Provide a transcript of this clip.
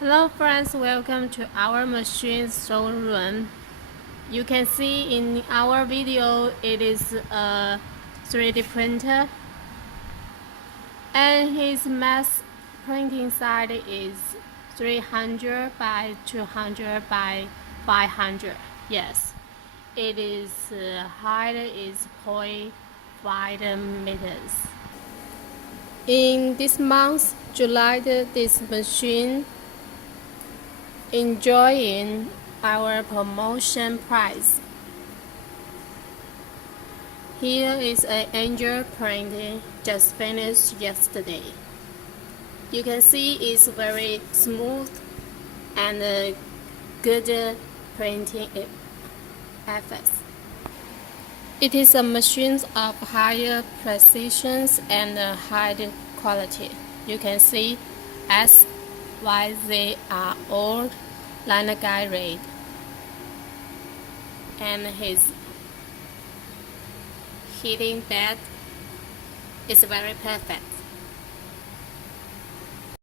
Hello friends, welcome to our machine showroom. You can see in our video it is a 3D printer and his mass printing size is 300 by 200 by 500. Yes, it is height is 0.5 meters. In this month, July, this machine enjoying our promotion price. Here is an angel printing just finished yesterday. You can see it's very smooth and good printing effects. It is a machine of higher precision and high quality. You can see S, Y, Z are all line guide rate, and his heating bed is very perfect.